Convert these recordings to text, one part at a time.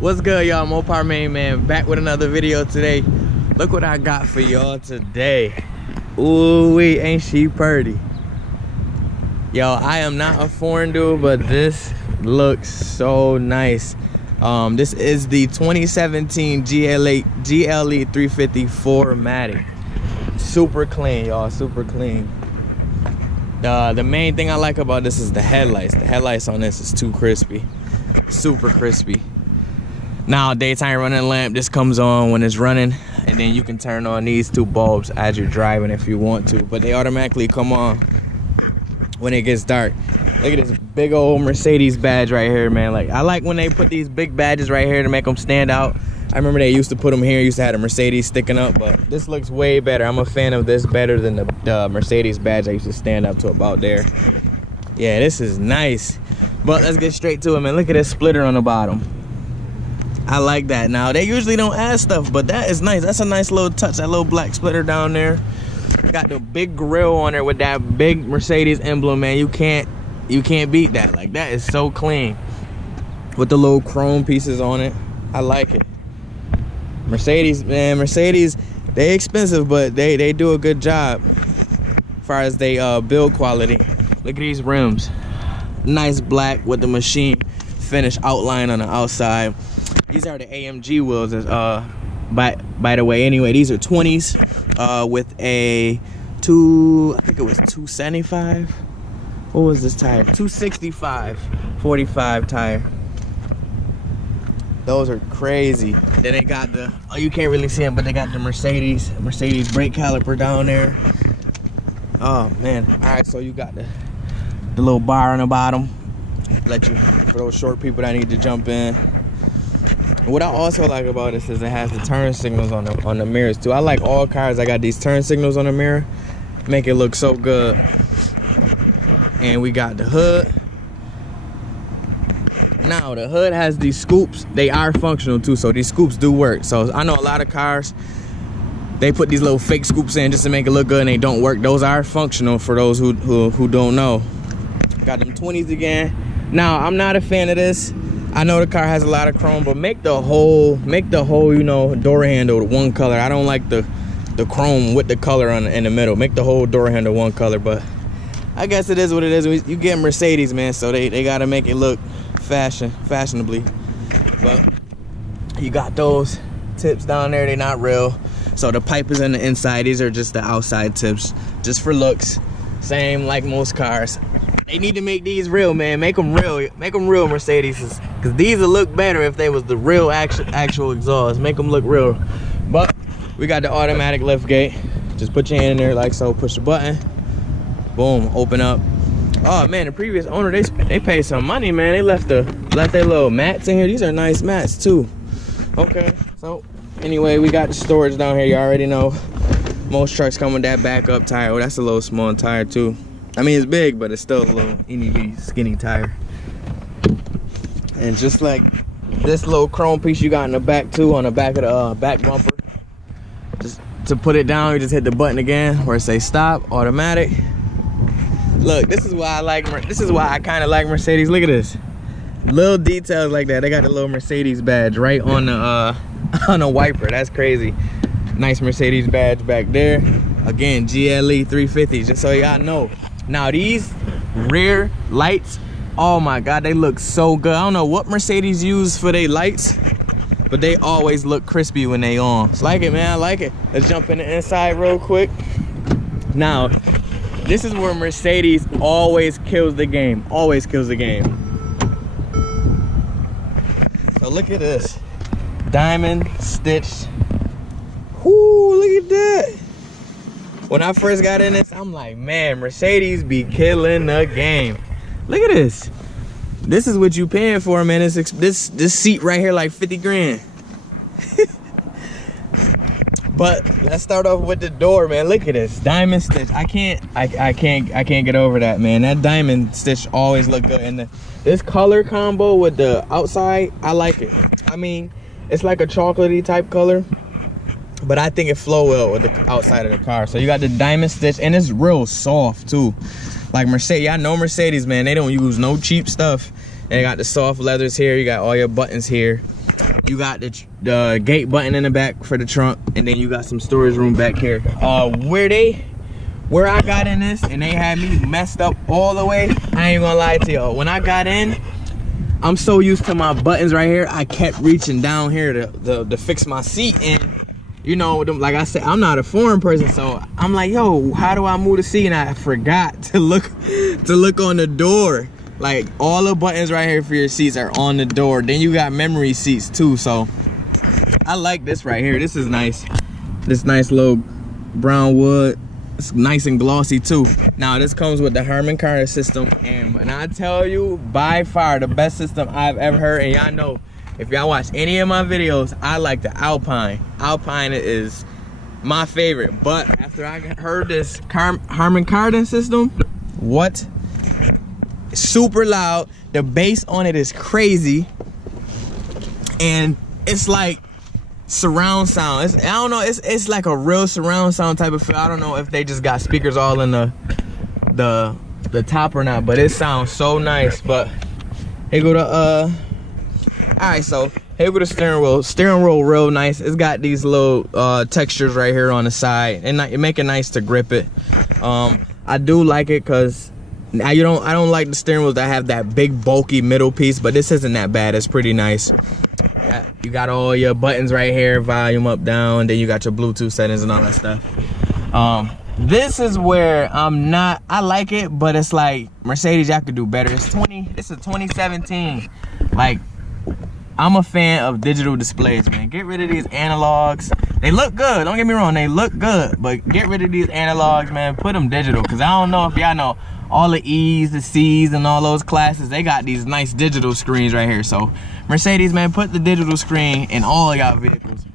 What's good, y'all? MoparMayne, man, back with another video today. Look what I got for y'all today. Ooh, ain't she pretty? Yo, I am not a foreign dude, but this looks so nice. This is the 2017 GLE 350 4MATIC. Super clean, y'all, super clean. The main thing I like about this is the headlights. The headlights on this is too crispy, super crispy. Now, daytime running lamp, this comes on when it's running, and then you can turn on these two bulbs as you're driving if you want to, but they automatically come on when it gets dark. Look at this big old Mercedes badge right here, man. Like, I like when they put these big badges right here to make them stand out. I remember they used to put them here, used to have a Mercedes sticking up, but this looks way better. I'm a fan of this better than the Mercedes badge that used to stand up to about there. Yeah, this is nice. But let's get straight to it, man. Look at this splitter on the bottom. I like that. Now, they usually don't add stuff, but that is nice. That's a nice little touch, that little black splitter down there. Got the big grill on there with that big Mercedes emblem, man. You can't beat that. Like, that is so clean. With the little chrome pieces on it. I like it. Mercedes, man, Mercedes, they expensive, but they do a good job as far as they build quality. Look at these rims. Nice black with the machine finish outline on the outside. These are the AMG wheels, by the way. Anyway, these are 20s with a I think it was 275. What was this tire? 265 45 tire. Those are crazy. Then they got the, oh, you can't really see them, but they got the Mercedes brake caliper down there. Oh man. All right, so you got the little bar on the bottom. Let you, for those short people that need to jump in. What I also like about this is it has the turn signals on the mirrors too. I like all cars that got these turn signals on the mirror. Make it look so good. And we got the hood. Now, the hood has these scoops. They are functional too, so these scoops do work. So I know a lot of cars, they put these little fake scoops in just to make it look good and they don't work. Those are functional for those who don't know. Got them 20s again. Now, I'm not a fan of this. I know the car has a lot of chrome, but make the whole, you know, door handle one color. I don't like the chrome with the color in the middle. Make the whole door handle one color, but I guess it is what it is. You get Mercedes, man, so they gotta make it look fashionably. But you got those tips down there, they're not real. So the pipe is on the inside. These are just the outside tips, just for looks. Same like most cars. They need to make these real, man. Make them real Mercedes, because these would look better if they was the real actual exhaust. Make them look real. But we got the automatic lift gate. Just put your hand in there like so, push the button, boom, open up. Oh man, the previous owner, they paid some money, man. They left their little mats in here. These are nice mats too. Okay, so anyway, we got the storage down here. You already know most trucks come with that backup tire. Oh, that's a little small tire too. I mean, it's big, but it's still a little NEV skinny tire. And just like this little chrome piece you got in the back too, on the back of the back bumper, just to put it down, you just hit the button again where it says stop, automatic. Look, this is why I kind of like Mercedes. Look at this, little details like that. They got the little Mercedes badge right on the wiper. That's crazy. Nice Mercedes badge back there. Again, GLE 350, just so y'all know. Now these rear lights, oh my god, they look so good. I don't know what Mercedes use for their lights, but they always look crispy when they on. Like it, man, I like it. Let's jump in the inside real quick. Now, this is where Mercedes always kills the game. Always kills the game. So look at this. Diamond stitched. Whoo, look at that. When I first got in this, I'm like, man, Mercedes be killing the game. Look at this. This is what you paying for, man. This seat right here, like 50 grand. But let's start off with the door, man. Look at this diamond stitch. I can't get over that, man. That diamond stitch always look good. And this color combo with the outside, I like it. I mean, it's like a chocolatey type color, but I think it flow well with the outside of the car. So you got the diamond stitch, and it's real soft too. Like Mercedes, I know Mercedes, man, they don't use no cheap stuff. They got the soft leathers here. You got all your buttons here. You got the gate button in the back for the trunk, and then you got some storage room back here. Where I got in this, and they had me messed up all the way, I ain't gonna lie to y'all. When I got in, I'm so used to my buttons right here, I kept reaching down here to fix my seat. And you know, like I said, I'm not a foreign person, so I'm like, yo, how do I move the seat? And I forgot to look on the door. Like, all the buttons right here for your seats are on the door. Then you got memory seats too, so I like this right here. This is nice. This nice little brown wood. It's nice and glossy too. Now this comes with the Harman Kardon system, and when I tell you, by far the best system I've ever heard. And y'all know, if y'all watch any of my videos, I like the Alpine. Alpine is my favorite. But after I heard this Harman Kardon system, what? Super loud. The bass on it is crazy, and it's like surround sound. I don't know, it's like a real surround sound type of feel. I don't know if they just got speakers all in the top or not, but it sounds so nice. But here go the all right, so here go the steering wheel. Steering wheel real nice. It's got these little textures right here on the side, and it make it nice to grip it. I do like it because I don't like the steering wheels that have that big bulky middle piece, but this isn't that bad. It's pretty nice. You got all your buttons right here, volume up, down, then you got your Bluetooth settings and all that stuff. This is where I like it, but it's like, Mercedes, y'all could do better. It's a 2017. Like, I'm a fan of digital displays, man. Get rid of these analogs. They look good, don't get me wrong, they look good, but get rid of these analogs, man. Put them digital, because I don't know if y'all know, all the E's, the C's, and all those classes, they got these nice digital screens right here. So Mercedes, man, put the digital screen in all of y'all vehicles.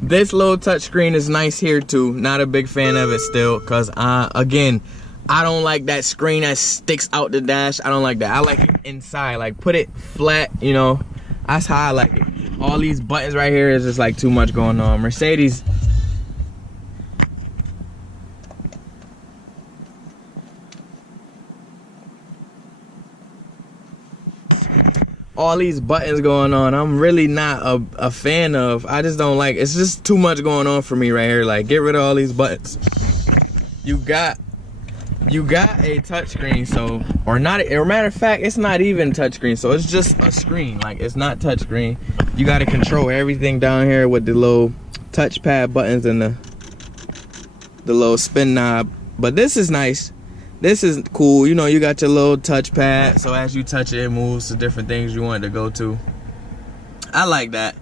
This little touch screen is nice here too. Not a big fan of it still, because again, I don't like that screen that sticks out the dash. I don't like that. I like it inside. Like, put it flat, you know. That's how I like it. All these buttons right here is just like too much going on. Mercedes, all these buttons going on, I'm really not a fan of. I just don't like, it's just too much going on for me right here. Like, get rid of all these buttons. You got a touchscreen, so, or not, or matter of fact, it's not even touchscreen, so it's just a screen. Like, it's not touchscreen. You got to control everything down here with the little touchpad buttons and the little spin knob. But this is nice. This is cool. You know, you got your little touchpad, so as you touch it, it moves to different things you want it to go to. I like that.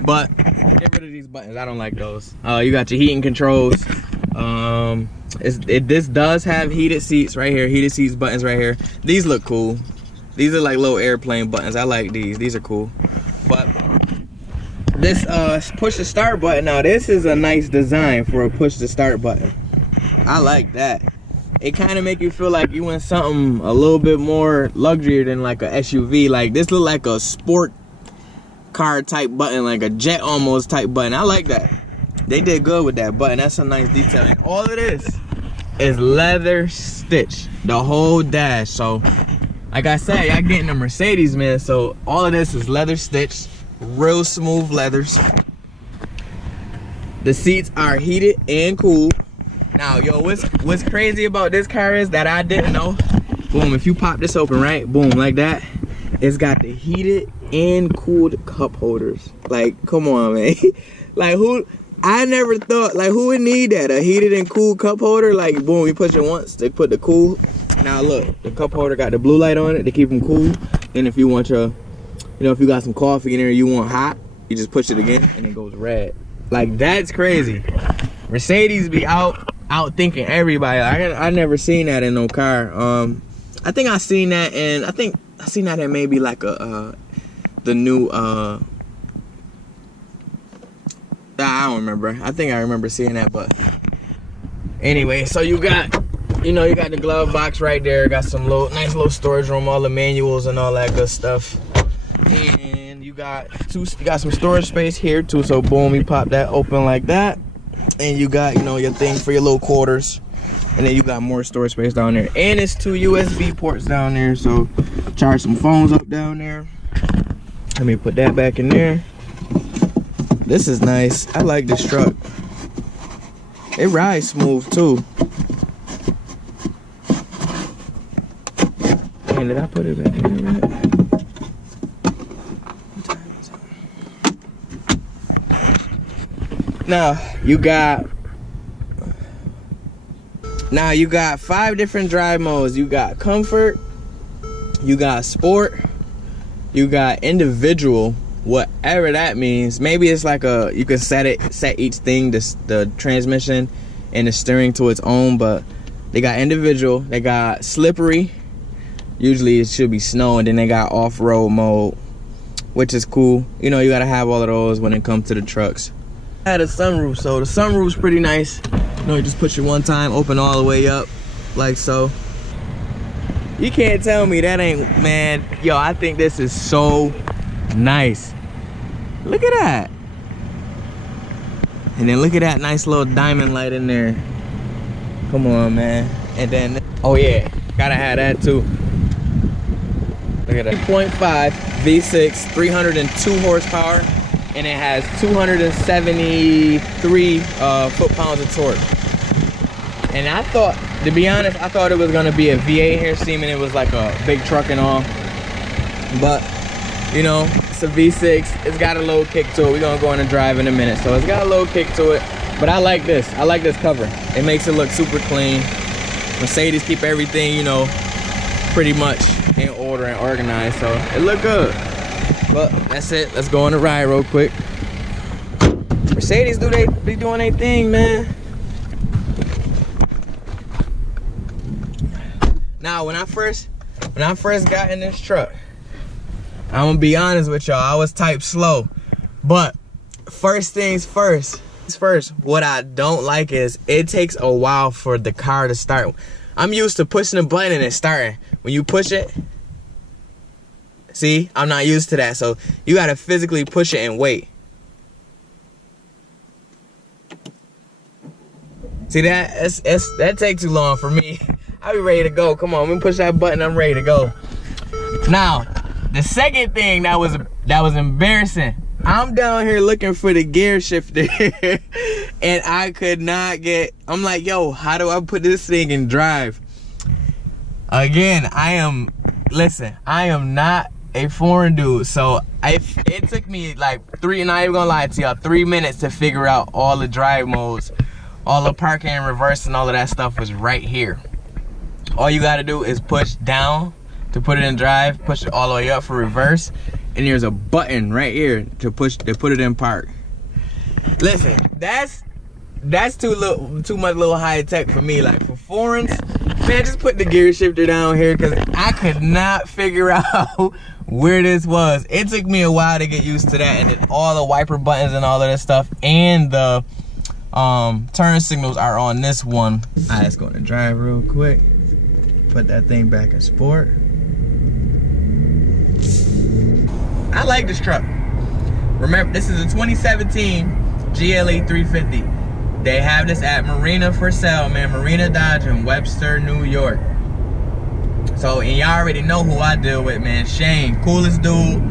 But get rid of these buttons. I don't like those. You got your heating controls. This does have heated seats right here. Heated seats buttons right here. These look cool. These are like little airplane buttons. I like these. These are cool. But this push to start button, now this is a nice design for a push to start button. I like that. It kind of make you feel like you want something a little bit more luxury than like a SUV. Like, this look like a sport car type button, like a jet almost type button. I like that. They did good with that button. That's a nice detail. And all of this is leather stitch, the whole dash. So like I said, y'all getting a Mercedes, man, so all of this is leather stitched, real smooth leathers. The seats are heated and cooled. Now, yo, what's crazy about this car is that I didn't know. Boom, if you pop this open, right, boom, like that, it's got the heated and cooled cup holders. Like, come on, man. Like, I never thought, like, who would need that? A heated and cool cup holder? Like, boom, you push it once, they put the cool. Now look, the cup holder got the blue light on it to keep them cool. And if you want your, you know, if you got some coffee in there you want hot, you just push it again and it goes red. Like, that's crazy. Mercedes be out thinking everybody. I never seen that in no car. I think I seen that in, I think I seen that in maybe like the new I don't remember. I think I remember seeing that, but anyway, so you got, you know, you got the glove box right there, got some nice little storage room, all the manuals and all that good stuff. And you got some storage space here too, so boom, you pop that open like that. And you got, you know, your thing for your little quarters. And then you got more storage space down there. And it's 2 USB ports down there, so charge some phones up down there. Let me put that back in there. This is nice. I like this truck. It rides smooth too. And did I put it back in there right? Now you got 5 different drive modes. You got comfort, you got sport, you got individual, whatever that means. Maybe it's like you can set each thing, the transmission and the steering to its own, but they got individual, they got slippery, usually it should be snow, and then they got off-road mode, which is cool. You know, you gotta have all of those when it comes to the trucks. I had a sunroof, so the sunroof's pretty nice. You know, you just push it one time, open all the way up, like so. You can't tell me that ain't, man, yo, I think this is so nice. Look at that. And then look at that nice little diamond light in there. Come on, man. And then, oh yeah, gotta have that too. Look at that. 2.5 V6, 302 horsepower, and it has 273 foot-pounds of torque. And I thought, to be honest, I thought it was gonna be a V8 here, seeming it was like a big truck and all. But, you know, it's a V6, it's got a low kick to it. We're gonna go on a drive in a minute. So it's got a low kick to it, but I like this cover. It makes it look super clean. Mercedes keep everything, you know, pretty much in order and organized, so it look good. But that's it, let's go on a ride real quick. Mercedes be doing their thing, man. Now, when I first got in this truck, I'm gonna be honest with y'all, I was type slow. But first things first, what I don't like is it takes a while for the car to start. I'm used to pushing the button and it starting. When you push it, see, I'm not used to that. So you gotta physically push it and wait. See that takes too long for me. I'll be ready to go. Come on, let me push that button, I'm ready to go. Now, the second thing that was embarrassing, I'm down here looking for the gear shifter and I could not get, I'm like, yo, how do I put this thing in drive? Again, I am not a foreign dude, so it took me like not even gonna lie to y'all, 3 minutes to figure out all the drive modes. All the parking and reverse and all of that stuff was right here. All you gotta do is push down to put it in drive, push it all the way up for reverse, and there's a button right here to put it in park. Listen, that's too much little high tech for me. Like for foreigns, man, just put the gear shifter down here, because I could not figure out where this was. It took me a while to get used to that, and then all the wiper buttons and all of that stuff, and the turn signals are on this one. Alright, let's go to drive real quick. Put that thing back in sport. I like this truck. Remember, this is a 2017 GLE 350. They have this at Marina for sale, man. Marina Dodge in Webster, New York. So, and y'all already know who I deal with, man. Shane, coolest dude,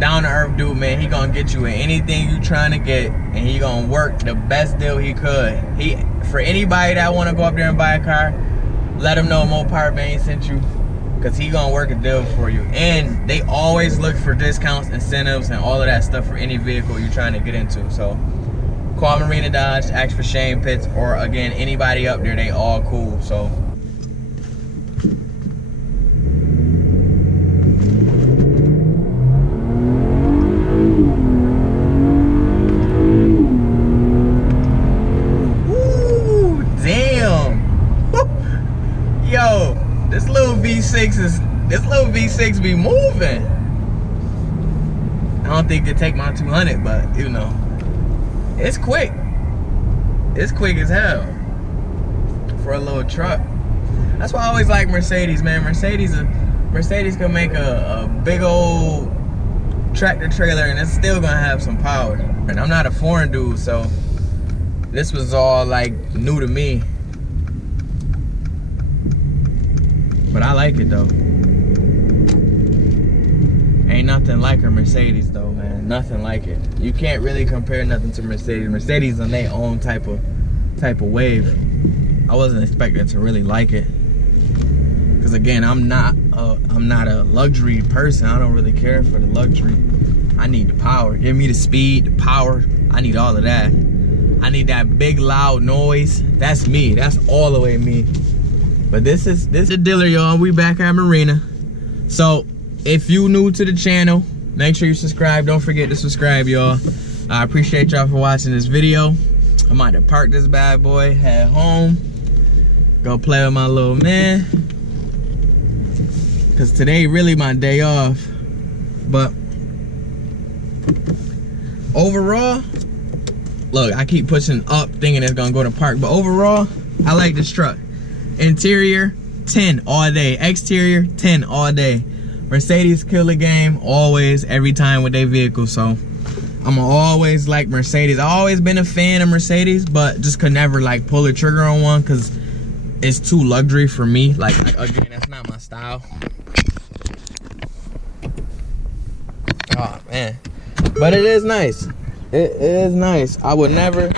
down to earth dude, man. He gonna get you in anything you trying to get, and he gonna work the best deal he could. For anybody that wanna go up there and buy a car, let him know MoparMayne sent you, because he gonna work a deal for you. And they always look for discounts, incentives, and all of that stuff for any vehicle you're trying to get into. So call Marina Dodge, ask for Shane Pitts, or again, anybody up there, they all cool. So yo, this little V6 be moving. I don't think it'd take my 200, but you know, it's quick. It's quick as hell for a little truck. That's why I always like Mercedes, man. Mercedes can make a big old tractor trailer and it's still gonna have some power. And I'm not a foreign dude, so this was all like new to me. But I like it though. Ain't nothing like a Mercedes though, man. Nothing like it. You can't really compare nothing to Mercedes. Mercedes on their own type of wave. I wasn't expecting to really like it, because again, I'm not a luxury person. I don't really care for the luxury. I need the power. Give me the speed, the power. I need all of that. I need that big loud noise. That's me. That's all the way me. But this is the dealer, y'all. We back at Marina. So if you new to the channel, make sure you subscribe. Don't forget to subscribe, y'all. I appreciate y'all for watching this video. I might have parked this bad boy, head home, go play with my little man, because today really my day off. But overall, look, I keep pushing up thinking it's gonna go to park, but overall, I like this truck. Interior, 10 all day. Exterior, 10 all day. Mercedes kill the game, always, every time with their vehicle. So I'm always like Mercedes. I've always been a fan of Mercedes, but just could never like pull the trigger on one because it's too luxury for me. Like again, that's not my style. Oh man, but it is nice. It is nice. I would never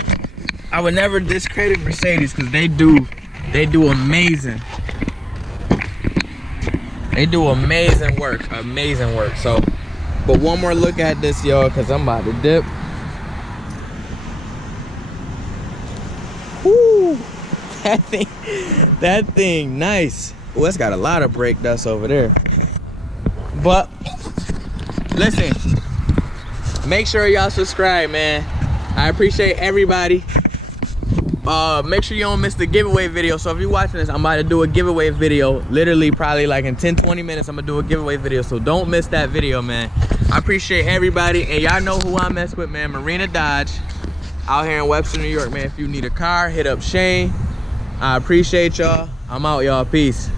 discredit Mercedes, because they do amazing. They do amazing work. So, but one more look at this, y'all, because I'm about to dip. Woo! That thing, nice. Oh, it's got a lot of brake dust over there. But listen, make sure y'all subscribe, man. I appreciate everybody. Make sure you don't miss the giveaway video. So if you're watching this, I'm about to do a giveaway video. Literally, probably like in 10-20 minutes, I'm gonna do a giveaway video. So don't miss that video, man. I appreciate everybody, and y'all know who I mess with, man. Marina Dodge, out here in Webster, New York, man. If you need a car, hit up Shane. I appreciate y'all. I'm out, y'all. Peace.